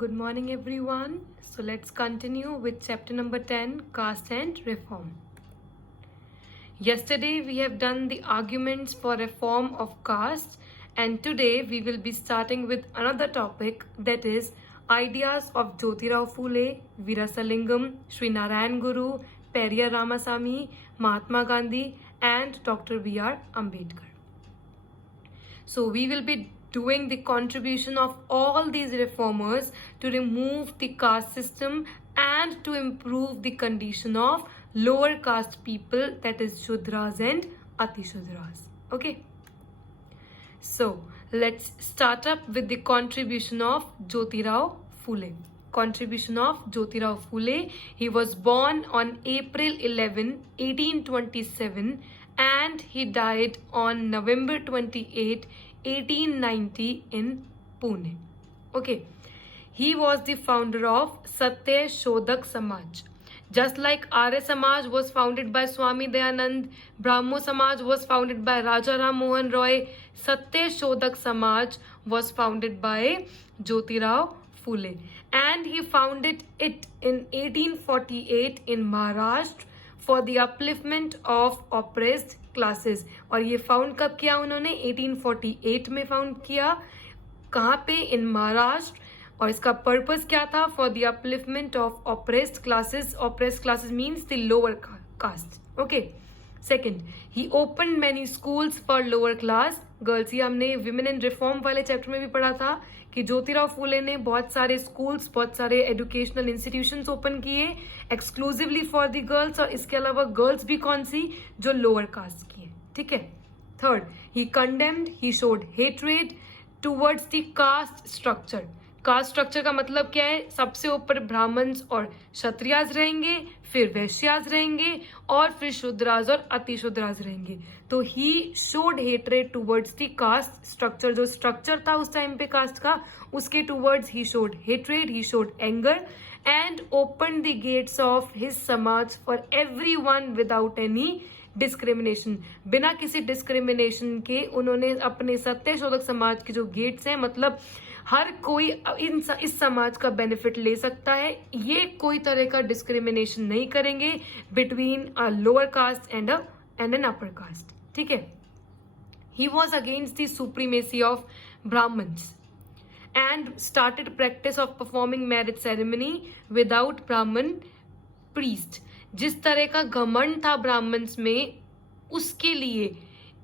Good morning, everyone. So let's continue with chapter number 10, Caste and Reform. Yesterday we have done the arguments for reform of caste, and today we will be starting with another topic, that is ideas of Jyotirao Phule, Virasalingam, Sri Narayan Guru, Periyar Ramasamy, Mahatma Gandhi, and Dr. B.R. Ambedkar. So we will be doing the contribution of all these reformers to remove the caste system and to improve the condition of lower caste people, that is Shudras and Atishudras. Okay. So let's start up with the contribution of Jyotirao Phule. Contribution of Jyotirao Phule. He was born on April 11, 1827 and he died on November 28, 1890 in Pune. Okay. He was the founder of Satya Shodhak Samaj. Just like Arya Samaj was founded by Swami Dayanand, Brahmo Samaj was founded by Raja Ram Mohan Roy, Satya Shodhak Samaj was founded by Jyotirao Phule. And he founded it in 1848 in Maharashtra for the upliftment of oppressed classes. और ये found कब किया उन्होंने? 1848 में found किया. कहाँ पे? इन महाराष्ट्र. और इसका पर्पस क्या था? For the upliftment of oppressed classes. Oppressed classes means the lower caste. Okay. Second, he open many schools for lower class girls. ये हमने विमेन एंड रिफॉर्म वाले चैप्टर में भी पढ़ा था कि ज्योतिराव फूले ने बहुत सारे स्कूल्स, बहुत सारे एजुकेशनल इंस्टीट्यूशंस ओपन किए एक्सक्लूसिवली फॉर द गर्ल्स, और इसके अलावा गर्ल्स भी कौन सी? जो लोअर कास्ट की है. ठीक है. Third, he condemned, he showed hatred towards the caste structure. Caste structure का मतलब क्या है? सबसे ऊपर ब्राह्मण्स और क्षत्रियाज रहेंगे, फिर वैश्याज रहेंगे और फिर शूद्राज और अतिशूद्राज रहेंगे. तो he showed hatred towards the caste structure. जो स्ट्रक्चर था उस टाइम पे कास्ट का, उसके towards he showed hatred, he showed anger and open the gates of his samaj for everyone without any discrimination. बिना किसी डिस्क्रिमिनेशन के उन्होंने अपने सत्य शोधक समाज के जो गेट्स हैं, मतलब हर कोई इस समाज का बेनिफिट ले सकता है. ये कोई तरह का डिस्क्रिमिनेशन नहीं करेंगे between a lower caste and an upper caste. ठीक है. He was against the supremacy of Brahmins and started practice of performing marriage ceremony without Brahman priest. जिस तरह का घमंड था ब्राह्मण्स में, उसके लिए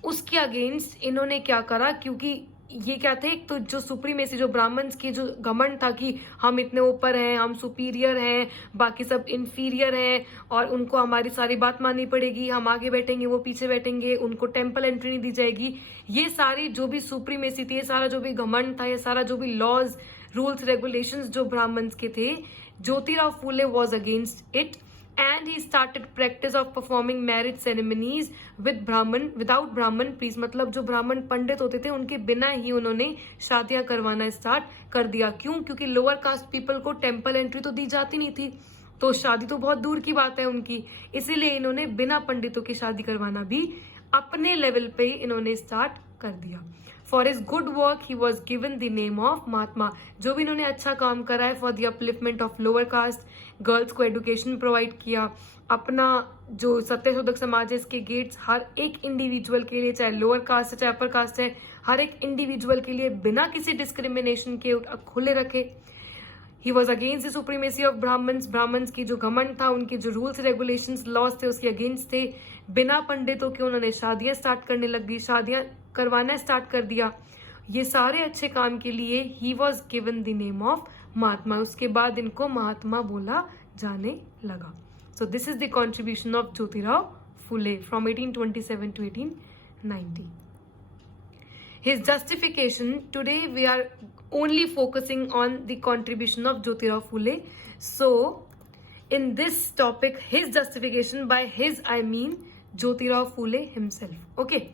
उसके अगेंस्ट इन्होंने क्या करा? क्योंकि ये क्या थे? तो जो सुप्रीमेसी, जो ब्राह्मण्स की जो घमंड था कि हम इतने ऊपर हैं, हम सुपीरियर हैं, बाकी सब इंफीरियर हैं और उनको हमारी सारी बात माननी पड़ेगी, हम आगे बैठेंगे वो पीछे बैठेंगे, उनको टेम्पल एंट्री नहीं दी जाएगी. ये सारी जो भी सुप्रीमेसी थी, ये सारा जो भी घमंड था, ये सारा जो भी लॉज, रूल्स, रेगुलेशंस जो ब्राह्मण्स के थे, Jyotirao Phule was against it. And he started practice of performing marriage ceremonies with Brahman, without Brahman priest. मतलब जो ब्राह्मण पंडित होते थे उनके बिना ही उन्होंने शादियां करवाना स्टार्ट कर दिया. क्यों? क्योंकि लोअर कास्ट पीपल को टेम्पल एंट्री तो दी जाती नहीं थी, तो शादी तो बहुत दूर की बात है उनकी. इसीलिए इन्होंने बिना पंडितों की शादी करवाना भी अपने लेवल पे इन्होंने स्टार्ट कर दिया. For his good work he was given the name of Mahatma. जो भी इन्होंने अच्छा काम करा है for the upliftment of lower caste, girls को एजुकेशन प्रोवाइड किया, अपना जो सत्यशोधक समाज है इसके गेट्स हर एक इंडिविजुअल के लिए, चाहे लोअर कास्ट है चाहे अपर कास्ट है, हर एक इंडिविजुअल के लिए बिना किसी डिस्क्रिमिनेशन के खुले रखे. He was against the supremacy of Brahmins. Brahmins की जो घमंड था, उनके जो रूल्स रेगुलेशंस लॉज थे उसके अगेंस्ट थे. बिना पंडितों के उन्होंने शादियां स्टार्ट करने लग गई, शादियां करवाना स्टार्ट कर दिया. ये सारे अच्छे काम के लिए he was given the name of Mahatma. उसके बाद इनको महात्मा बोला जाने लगा. So this is the contribution of Jyotirao Phule from 1827 to 1890. His justification, today we are only focusing on the contribution of Jyotirao Phule. So, in this topic, his justification, by his I mean Jyotirao Phule himself. Okay.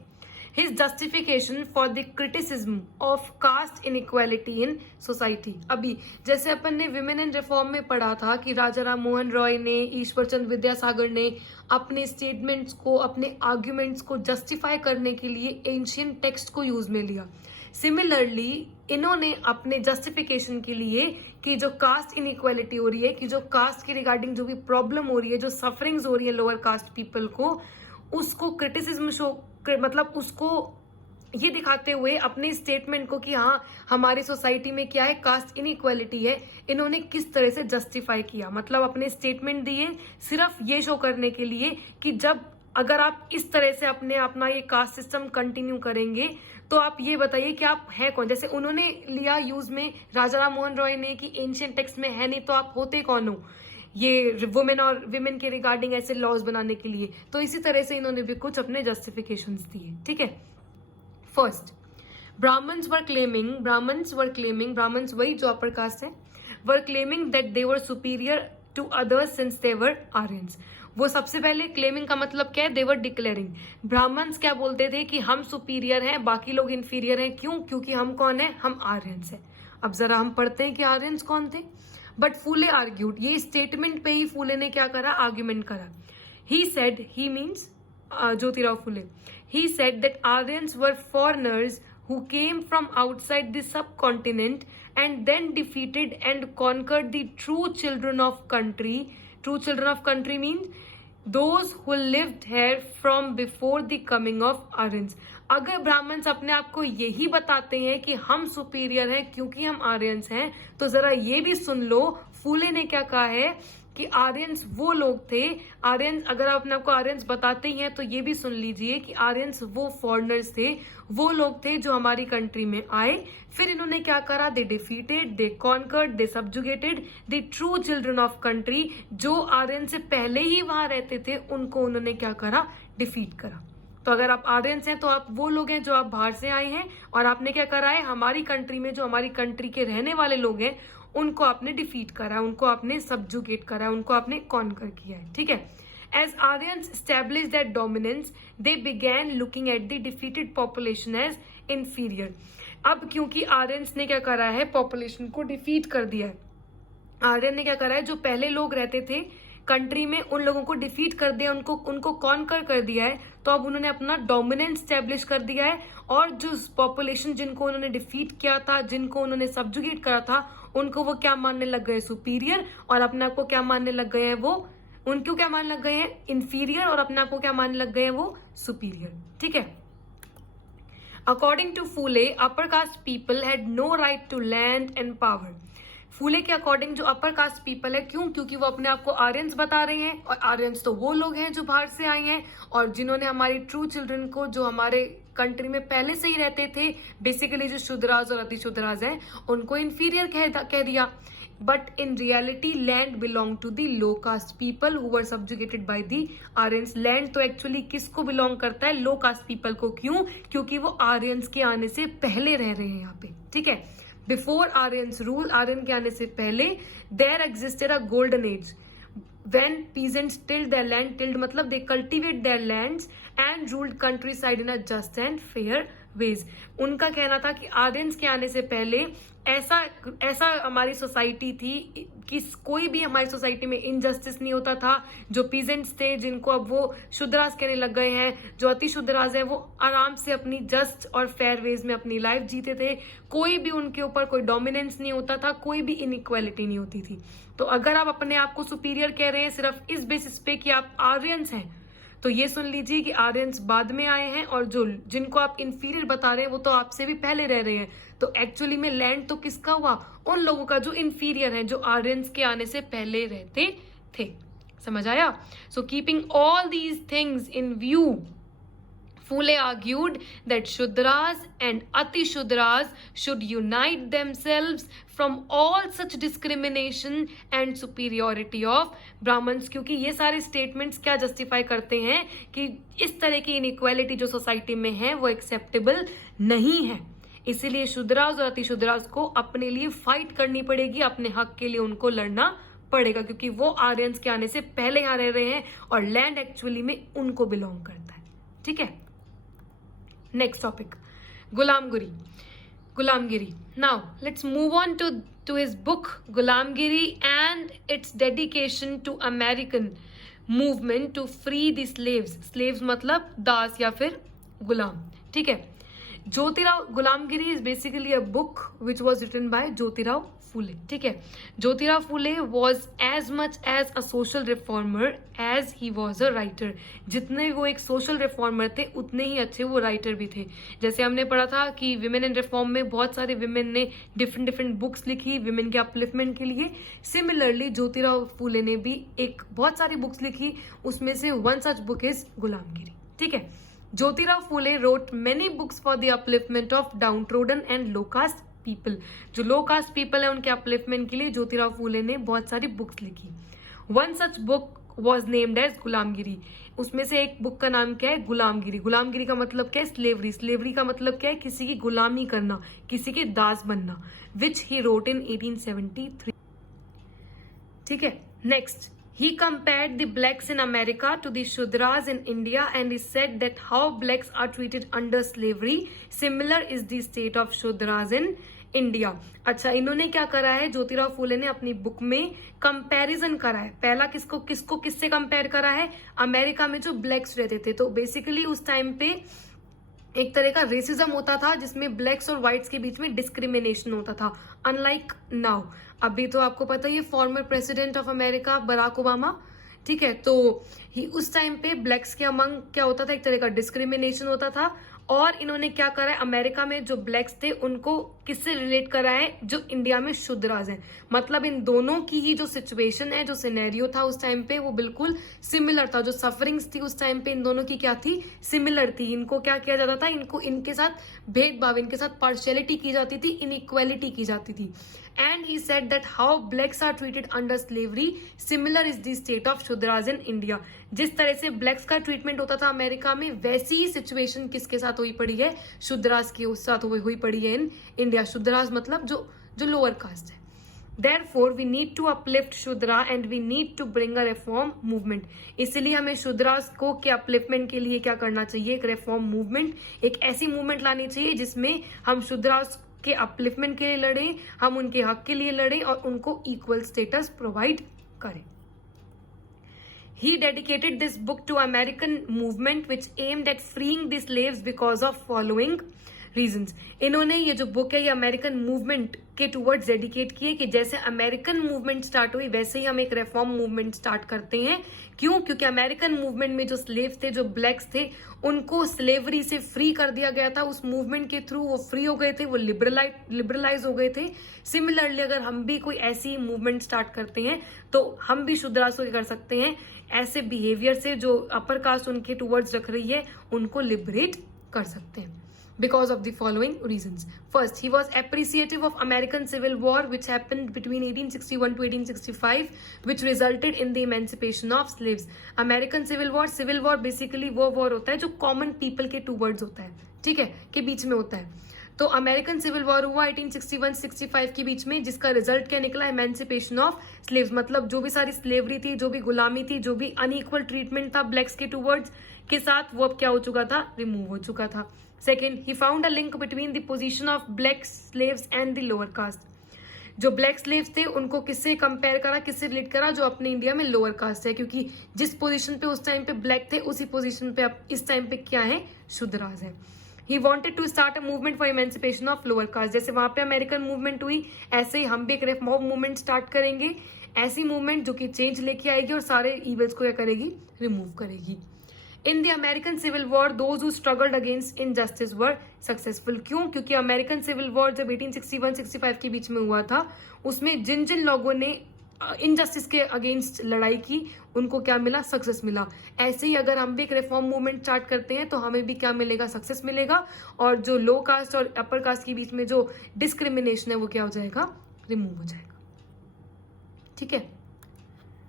His justification for the criticism of caste inequality in society. अभी जैसे अपन ने women and reform में पढ़ा था कि राजा राम मोहन रॉय ने, ईश्वर चंद्र विद्यासागर ने अपने स्टेटमेंट्स को, अपने आर्ग्यूमेंट्स को जस्टिफाई करने के लिए एंशियंट टेक्स्ट को यूज में लिया. सिमिलरली इन्होंने अपने जस्टिफिकेशन के लिए कि जो कास्ट इनइक्वालिटी हो रही है, कि जो कास्ट के रिगार्डिंग जो भी प्रॉब्लम हो रही है, जो सफरिंग्स हो रही है लोअर कास्ट पीपल को, उसको क्रिटिसिज्म शो मतलब उसको ये दिखाते हुए अपने स्टेटमेंट को कि हाँ हमारी सोसाइटी में क्या है, कास्ट इनइक्वालिटी है, इन्होंने किस तरह से जस्टिफाई किया। मतलब अपने स्टेटमेंट दिए सिर्फ ये शो करने के लिए कि जब अगर आप इस तरह से अपना ये कास्ट सिस्टम कंटिन्यू करेंगे तो आप ये बताइए कि आप है कौन। जैसे उन्होंने लिया यूज में राजा राम मोहन रॉय ने कि एंशियंट टेक्स्ट में है नहीं तो आप होते कौन हो, ये वुमेन और विमेन के रिगार्डिंग ऐसे लॉज बनाने के लिए। तो इसी तरह से इन्होंने भी कुछ अपने जस्टिफिकेशंस दिए। ठीक है, फर्स्ट ब्राह्मण्स वही जो अपर कास्ट है, were claiming that they were superior to others since they were Aryans. वो सबसे पहले क्लेमिंग का मतलब क्या है, देवर डिक्लेयरिंग। ब्राह्मण्स क्या बोलते थे कि हम सुपीरियर हैं, बाकी लोग इंफीरियर हैं। क्यों? क्योंकि हम कौन है, हम आर्यंस हैं। अब जरा हम पढ़ते हैं कि आर्यंस कौन थे। बट फूले आर्ग्यूड, ये स्टेटमेंट पे ही फूले ने क्या करा, आर्ग्यूमेंट करा। He said, he means Jyotirao Phule, he said that Aryans were foreigners who came from outside the subcontinent and then defeated and conquered the true children of country. True children of country means those who lived here from before the coming of Aryans. अगर Brahmins अपने आप को यही बताते हैं कि हम superior हैं क्योंकि हम आर्यंस हैं, तो जरा ये भी सुन लो फूले ने क्या कहा है कि आर्यंस वो लोग थे। आर्यंस, अगर आप अपने आप को आर्यंस बताते ही हैं तो ये भी सुन लीजिए कि आर्यंस वो फॉरेनर्स थे, वो लोग थे जो हमारी कंट्री में आए। फिर इन्होंने क्या करा, they defeated, they conquered, they subjugated the true children of country. जो आर्यन से पहले ही वहां रहते थे उनको उन्होंने क्या करा, डिफीट करा। तो अगर आप आर्यंस हैं तो आप वो लोग हैं जो आप बाहर से आए हैं, और आपने क्या करा है, हमारी कंट्री में जो हमारी कंट्री के रहने वाले लोग हैं उनको आपने डिफीट करा है, उनको आपने सब्जुगेट करा है, उनको आपने कॉन्कर किया है। ठीक है, as Aryans establish that dominance they began looking at the defeated population as inferior. अब क्योंकि आर्यंस ने क्या करा है, पॉपुलेशन को डिफीट कर दिया है। आर्यन ने क्या करा है, जो पहले लोग रहते थे कंट्री में उन लोगों को डिफीट कर दिया, उनको कॉन्कर कर दिया है। तो अब उन्होंने अपना डोमिनेंस स्टैब्लिश कर दिया है, और जो पॉपुलेशन जिनको उन्होंने डिफीट किया था, जिनको उन्होंने सब्जुगेट करा था, उनको वो क्या मानने लग गए, सुपीरियर, और अपने आप को क्या मानने लग गए हैं, वो उनको क्या मानने लग गए हैं, इंफीरियर, और अपने आप को क्या मानने लग गए हैं, वो सुपीरियर। ठीक है, according to Phule upper caste people had no right to land and power. Phule के अकॉर्डिंग जो अपर कास्ट पीपल है, क्यों, क्योंकि वो अपने आप को आर्यंस बता रहे हैं, और आर्यंस तो वो लोग हैं जो बाहर से आए हैं, और जिन्होंने हमारी ट्रू चिल्ड्रन को, जो हमारे कंट्री में पहले से ही रहते थे, बेसिकली जो शुद्राज और अतिशुद्राज हैं, उनको इंफीरियर कह दिया। But in reality land belong to the low caste people who were subjugated by the Aryans. Land तो एक्चुअली किसको बिलोंग करता है, लो कास्ट पीपल को। क्यों? क्योंकि वो आर्यंस के आने से पहले रह रहे हैं यहाँ पे। ठीक है, बिफोर आर्यंस रूल, आर्यन के आने से पहले, there existed a golden age when peasants tilled their land, tilled मतलब they cultivate their lands and ruled countryside in a just and fair ways। उनका कहना था कि आर्यंस के आने से पहले ऐसा हमारी सोसाइटी थी कि कोई भी हमारी सोसाइटी में इनजस्टिस नहीं होता था। जो पीजेंट्स थे, जिनको अब वो शुद्राज कहने लग गए हैं, जो अति शुद्राज है, वो आराम से अपनी जस्ट और फेयर वेज में अपनी लाइफ जीते थे। कोई भी उनके ऊपर कोई डोमिनेंस नहीं होता था, कोई भी इनइक्वालिटी नहीं होती थी। तो अगर आप अपने आप को सुपीरियर कह रहे हैं सिर्फ इस बेसिस पे कि आप आर्यंस हैं, तो ये सुन लीजिए कि आर्यंस बाद में आए हैं, और जिनको आप इंफीरियर बता रहे हैं वो तो आपसे भी पहले रह रहे हैं। तो एक्चुअली में लैंड तो किसका हुआ, उन लोगों का जो इंफीरियर है, जो आर्यंस के आने से पहले रहते थे। समझ आया? So keeping all these things in view, Phule argued that Shudras and Ati-Shudras should unite themselves from all such discrimination and superiority of Brahmins। क्योंकि ये सारे स्टेटमेंट्स क्या जस्टिफाई करते हैं कि इस तरह की इनइक्वालिटी जो सोसाइटी में है वो एक्सेप्टेबल नहीं है। इसीलिए शूद्रास और अतिशूद्रास को अपने लिए फाइट करनी पड़ेगी, अपने हक के लिए उनको लड़ना पड़ेगा, क्योंकि वो आर्यंस के आने से पहले यहाँ रह रहे हैं और लैंड एक्चुअली में उनको बिलोंग करता है। ठीक है, next topic, Gulamgiri. Now let's move on to his book Gulamgiri and its dedication to American movement to free the slaves. Slaves मतलब दास या फिर गुलाम। ठीक है, Jyotirao Gulamgiri is basically a book which was written by Jyotirao Phule. ठीक है, Jyotirao Phule was as much as a social reformer as he was a writer. जितने वो एक सोशल रिफॉर्मर थे उतने ही अच्छे वो राइटर भी थे. जैसे हमने पढ़ा था कि विमेन इन रिफॉर्म में बहुत सारे विमेन ने डिफरेंट डिफरेंट बुक्स लिखी विमेन के अपलिफ्टमेंट के लिए. सिमिलरली ज्योतिराव फूले ने भी एक बहुत सारी बुक्स लिखी, उसमें से वन सच बुक इज गुलामगिरी. ठीक है, ज्योतिराव फूले wrote many books for the upliftment of downtrodden and low caste people. जो लो कास्ट पीपल है उनके अपलिफ्टमेंट के लिए ज्योतिराव फूले ने बहुत सारी बुक्स लिखी. One such book was named as Gulamgiri. उसमें से एक बुक का नाम क्या है? गुलामगिरी. गुलामगिरी का मतलब क्या है? स्लेवरी. स्लेवरी का मतलब क्या है? किसी की गुलामी करना, किसी के दास बनना. विच ही रोट इन 1873. ठीक है, next. He compared the blacks in America to the Shudras in India and he said that how blacks are treated under slavery, similar is the state of Shudras in India. अच्छा, इन्होंने क्या करा है? ज्योतिराव फूले ने अपनी book में comparison करा है. पहला किसको किसको किससे कंपेयर करा है? अमेरिका में जो ब्लैक्स रहते थे. तो बेसिकली उस टाइम पे एक तरह का रेसिज्म होता था जिसमें ब्लैक्स और व्हाइट्स के बीच में डिस्क्रिमिनेशन होता था, अनलाइक नाउ. अभी तो आपको पता ही है former president of America Barack Obama. ठीक है, तो ही उस टाइम पे ब्लैक्स के अमंग क्या होता था? एक तरह का डिस्क्रिमिनेशन होता था. और इन्होंने क्या करा है? अमेरिका में जो ब्लैक्स थे उनको किससे रिलेट करा है? जो इंडिया में शूद्रास हैं. मतलब इन दोनों की ही जो सिचुएशन है, जो सिनेरियो था उस टाइम पे, वो बिल्कुल सिमिलर था. जो सफरिंग्स थी उस टाइम पे इन दोनों की क्या थी? सिमिलर थी. इनको क्या किया जाता था? इनको इनके साथ भेदभाव, इनके साथ पार्शियलिटी की जाती थी, इनइक्वालिटी की जाती थी. And he said that how blacks are treated under slavery, similar is the state of Shudras in India. जिस तरह से ब्लैक्स का ट्रीटमेंट होता था अमेरिका में, वैसी ही सिचुएशन किसके साथ हुई पड़ी है? शूद्रास के उस साथ हुई पड़ी है इन इंडिया. शूद्रास मतलब जो लोअर कास्ट है. Therefore, we need to uplift Shudra and we need to bring a reform movement. इसलिए हमें शूद्रास को के अपलिफ्टमेंट के लिए क्या करना चाहिए? एक रिफॉर्म मूवमेंट, एक ऐसी मूवमेंट लानी चाहिए जिसमें हम शूद्रास के अपलिफ्टमेंट के लिए लड़े, हम उनके हक के लिए लड़े और उनको इक्वल स्टेटस प्रोवाइड करें. He dedicated this book to American movement which aimed at freeing the slaves because of following reasons. इन्होंने ये जो बुक है ये अमेरिकन मूवमेंट के टूवर्ड्स डेडिकेट की है कि जैसे अमेरिकन मूवमेंट स्टार्ट हुई वैसे ही हम एक रिफॉर्म मूवमेंट स्टार्ट करते हैं. क्यों? क्योंकि अमेरिकन मूवमेंट में जो स्लेव्स थे, जो ब्लैक्स थे, उनको स्लेवरी से फ्री कर दिया गया था. उस मूवमेंट के थ्रू वो फ्री हो गए थे, वो लिबरलाइज हो गए थे. सिमिलरली अगर हम भी कोई ऐसी मूवमेंट स्टार्ट करते हैं तो हम भी शूद्रास को कर सकते हैं. ऐसे बिहेवियर से जो अपर कास्ट उनके टूवर्ड्स रख रही है उनको लिबरेट कर सकते हैं. Because of the following reasons. First, he was appreciative of American Civil War which happened between 1861 to 1865 which resulted in the emancipation of slaves. American Civil War basically वो war होता है जो common people के towards होता है, ठीक है, के बीच में होता है. तो अमेरिकन सिविल वॉर हुआ 1861-65 के बीच में, जिसका रिजल्ट क्या निकला? Emancipation of slaves. मतलब जो भी सारी स्लेवरी थी, जो भी गुलामी थी, जो भी अनइक्वल ट्रीटमेंट था ब्लैक्स के टूवर्ड्स के साथ, वो अब क्या हो चुका था? रिमूव हो चुका था. Second, he found a link between the position of black slaves and the lower caste. जो ब्लैक स्लेव्स थे उनको किससे कंपेयर करा, किससे रिलेट करा? जो अपने इंडिया में लोअर कास्ट है, क्योंकि जिस पोजीशन पे उस टाइम पे ब्लैक थे उसी पोजीशन पे अब इस टाइम पे क्या है? शूद्रास है. He wanted to start a movement for emancipation of lower caste. जैसे वहां पे अमेरिकन मूवमेंट हुई, ऐसे ही हम भी एक रिफॉर्म मूवमेंट स्टार्ट करेंगे. ऐसी मूवमेंट जो कि चेंज लेके आएगी और सारे इविल्स को क्या करेगी? रिमूव करेगी. In the American civil war those who struggled against injustice were successful. क्यों? क्योंकि अमेरिकन सिविल वॉर जब 1861-65 के बीच में हुआ था, उसमें जिन जिन लोगों ने इनजस्टिस के अगेंस्ट लड़ाई की उनको क्या मिला? सक्सेस मिला. ऐसे ही अगर हम भी एक रिफॉर्म मूवमेंट स्टार्ट करते हैं तो हमें भी क्या मिलेगा? सक्सेस मिलेगा. और जो लो कास्ट और अपर कास्ट के बीच में जो डिस्क्रिमिनेशन है वो क्या हो जाएगा? रिमूव हो जाएगा. ठीक है,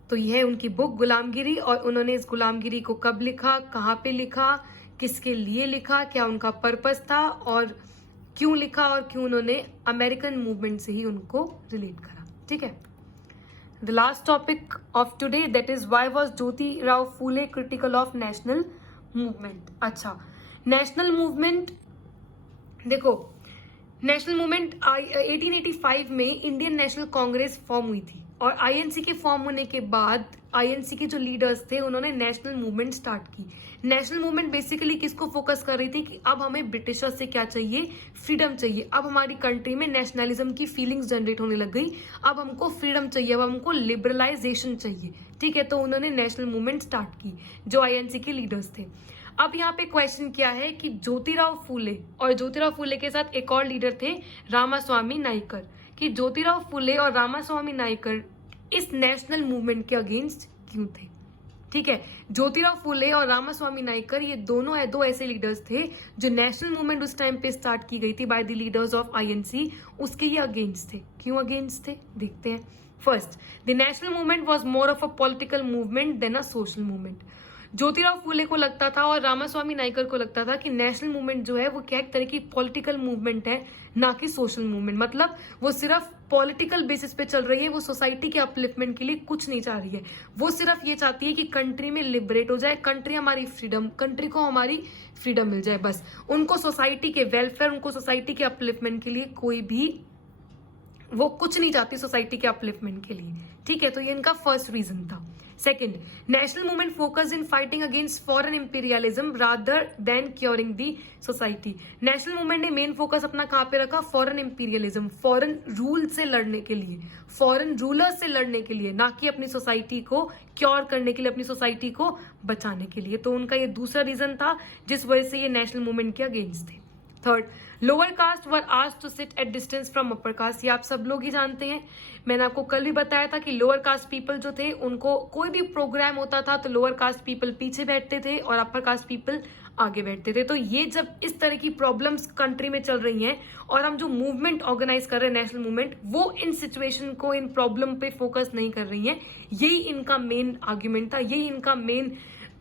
तो यह है उनकी बुक गुलामगिरी. और उन्होंने इस गुलामगिरी को कब लिखा, कहाँ पे लिखा, किसके लिए लिखा, क्या उनका पर्पस था और क्यों लिखा, और क्यों उन्होंने अमेरिकन मूवमेंट से ही उनको रिलेट करा. ठीक है. The last topic of today, that is why was Jyoti Rao Phule critical of national movement. अच्छा, national movement देखो, नेशनल मूवमेंट 1885 में इंडियन नेशनल कांग्रेस फॉर्म हुई थी और आईएनसी के फॉर्म होने के बाद आईएनसी के जो लीडर्स थे उन्होंने नेशनल मूवमेंट स्टार्ट की। नेशनल मूवमेंट बेसिकली किसको फोकस कर रही थी कि अब हमें ब्रिटिशर्स से क्या चाहिए, फ्रीडम चाहिए। अब हमारी कंट्री में नेशनलिज्म की फीलिंग्स जनरेट होने लग गई, अब हमको फ्रीडम चाहिए, अब हमको लिबरलाइजेशन चाहिए। ठीक है, तो उन्होंने नेशनल मूवमेंट स्टार्ट की जो आईएनसी के लीडर्स थे। अब यहाँ पे क्वेश्चन क्या है कि ज्योतिराव फूले और ज्योतिराव फूले के साथ एक और लीडर थे रामास्वामी नायकर, कि ज्योतिराव फूले और रामास्वामी नायकर इस नेशनल मूवमेंट के अगेंस्ट क्यों थे। ठीक है, ज्योतिराव फूले और रामास्वामी नायकर ये दोनों दो ऐसे लीडर्स थे जो नेशनल मूवमेंट उस टाइम पे स्टार्ट की गई थी by the leaders of INC, उसके ये अगेंस्ट थे। क्यों अगेंस्ट थे देखते हैं। First, the national movement was more of a political movement than a social movement. Jyotirao Phule को लगता था और रामास्वामी नायकर को लगता था कि नेशनल मूवमेंट जो है वो क्या एक तरह की पॉलिटिकल मूवमेंट है, ना कि सोशल मूवमेंट। मतलब वो सिर्फ पॉलिटिकल बेसिस पे चल रही है, वो सोसाइटी के अपलिफ्टमेंट के लिए कुछ नहीं चाह रही है। वो सिर्फ ये चाहती है कि कंट्री में लिबरेट हो जाए, कंट्री हमारी फ्रीडम, कंट्री को हमारी फ्रीडम मिल जाए। बस उनको सोसाइटी के वेलफेयर, उनको सोसाइटी के अपलिफ्टमेंट के लिए कोई भी वो कुछ नहीं चाहती सोसाइटी के अपलिफ्टमेंट के लिए। ठीक है, तो ये इनका फर्स्ट रीजन था। Second, national movement focused in fighting against foreign imperialism rather than curing the society. National movement ने मेन फोकस अपना कहां पे रखा, फॉरेन इंपीरियलिज्म, फॉरेन रूल से लड़ने के लिए, फॉरेन रूलर्स से लड़ने के लिए, ना कि अपनी सोसाइटी को क्योर करने के लिए, अपनी सोसाइटी को बचाने के लिए। तो उनका ये दूसरा रीजन था जिस वजह से ये नेशनल मूवमेंट के अगेंस्ट थे। Third, lower caste were asked to sit at distance from upper caste. ये आप सब लोग ही जानते हैं, मैंने आपको कल भी बताया था कि लोअर कास्ट पीपल जो थे उनको कोई भी प्रोग्राम होता था तो लोअर कास्ट पीपल पीछे बैठते थे और अपर कास्ट पीपल आगे बैठते थे। तो ये जब इस तरह की प्रॉब्लम्स कंट्री में चल रही हैं और हम जो मूवमेंट ऑर्गेनाइज कर रहे हैं नेशनल मूवमेंट, वो इन सिचुएशन को, इन प्रॉब्लम पे फोकस नहीं कर रही है। यही इनका मेन आर्ग्यूमेंट था, यही इनका मेन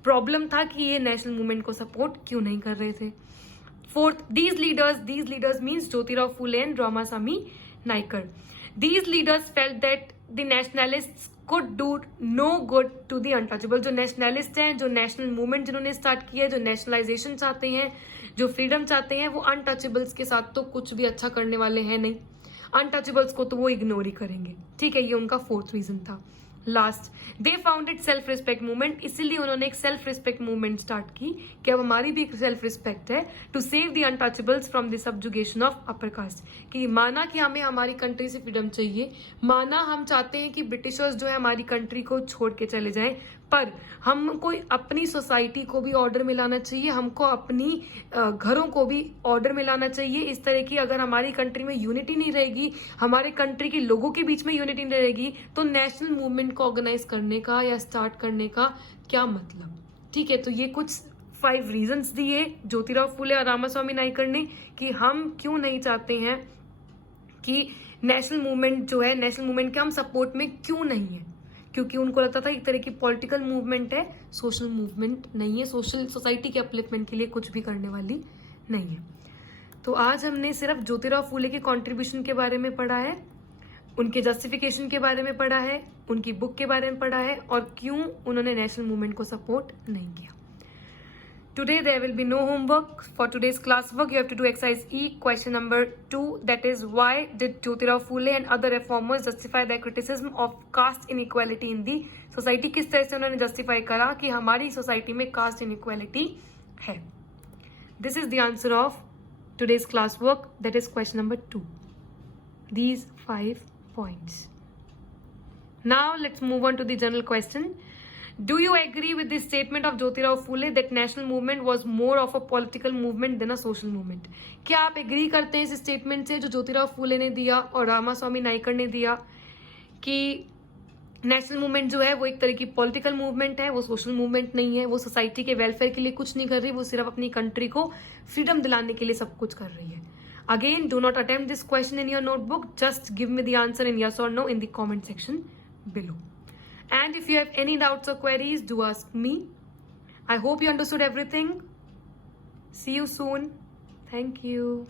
प्रॉब्लम था कि ये नेशनल मूवमेंट को सपोर्ट क्यों नहीं कर रहे थे। Fourth, these leaders means Jyotirao Phule and Ramaswamy Naikar. These leaders felt that the nationalists could do no good to the untouchable. जो नेशनलिस्ट हैं, जो नेशनल मूवमेंट जिन्होंने स्टार्ट किया है, जो नेशनलाइजेशन चाहते हैं, जो फ्रीडम चाहते हैं, वो अनटचेबल्स के साथ तो कुछ भी अच्छा करने वाले हैं नहीं। अनटचेबल्स को तो वो इग्नोर ही करेंगे। ठीक है, ये उनका फोर्थ रीजन था। लास्ट, दे फाउंडेड सेल्फ रिस्पेक्ट मूवमेंट, इसीलिए उन्होंने एक सेल्फ रिस्पेक्ट मूवमेंट स्टार्ट की कि अब हमारी भी एक सेल्फ रिस्पेक्ट है, to save the untouchables from the subjugation of upper caste. कि माना कि हमें हमारी कंट्री से फ्रीडम चाहिए, माना हम चाहते हैं कि ब्रिटिशर्स जो है हमारी कंट्री को छोड़ के चले जाएं, पर हमको अपनी सोसाइटी को भी ऑर्डर में लाना चाहिए, हमको अपनी घरों को भी ऑर्डर में लाना चाहिए। इस तरह की अगर हमारी कंट्री में यूनिटी नहीं रहेगी, हमारे कंट्री के लोगों के बीच में यूनिटी नहीं रहेगी, तो नेशनल मूवमेंट को ऑर्गेनाइज करने का या स्टार्ट करने का क्या मतलब। ठीक है, तो ये कुछ 5 रीजंस दिए ज्योतिराव फूले और रामास्वामी नायकर ने कि हम क्यों नहीं चाहते हैं कि नेशनल मूवमेंट जो है, नेशनल मूवमेंट के हम सपोर्ट में क्यों नहीं है। क्योंकि उनको लगता था एक तरह की पॉलिटिकल मूवमेंट है, सोशल मूवमेंट नहीं है, सोशल सोसाइटी के अपलिफ्टमेंट के लिए कुछ भी करने वाली नहीं है। तो आज हमने सिर्फ ज्योतिराव फूले के कंट्रीब्यूशन के बारे में पढ़ा है, उनके जस्टिफिकेशन के बारे में पढ़ा है, उनकी बुक के बारे में पढ़ा है और क्यों उन्होंने नेशनल मूवमेंट को सपोर्ट नहीं किया। Today there will be no homework. For today's class work, you have to do exercise E, question number 2. That is, why did Jyotirao Phule and other reformers justify their criticism of caste inequality in the society? किस तरह से उन्होंने justify करा कि हमारी society में caste inequality है। This is the answer of today's class work. That is question number 2. These 5 points. Now let's move on to the general question. Do you agree with the statement of Jyotirao Phule that national movement was more of a political movement than a social movement? क्या आप agree करते हैं इस statement से जो ज्योतिराव फूले ने दिया और रामास्वामी नायकर ने दिया कि नेशनल मूवमेंट जो है वो एक तरह की पॉलिटिकल मूवमेंट है, वो सोशल मूवमेंट नहीं है, वो सोसाइटी के वेलफेयर के लिए कुछ नहीं कर रही, वो सिर्फ अपनी कंट्री को फ्रीडम दिलाने के लिए सब कुछ कर रही है। Again, do not attempt this question in your notebook. Just give me the answer in yes or no in the comment section below. And if you have any doubts or queries, do ask me. I hope you understood everything. See you soon. Thank you.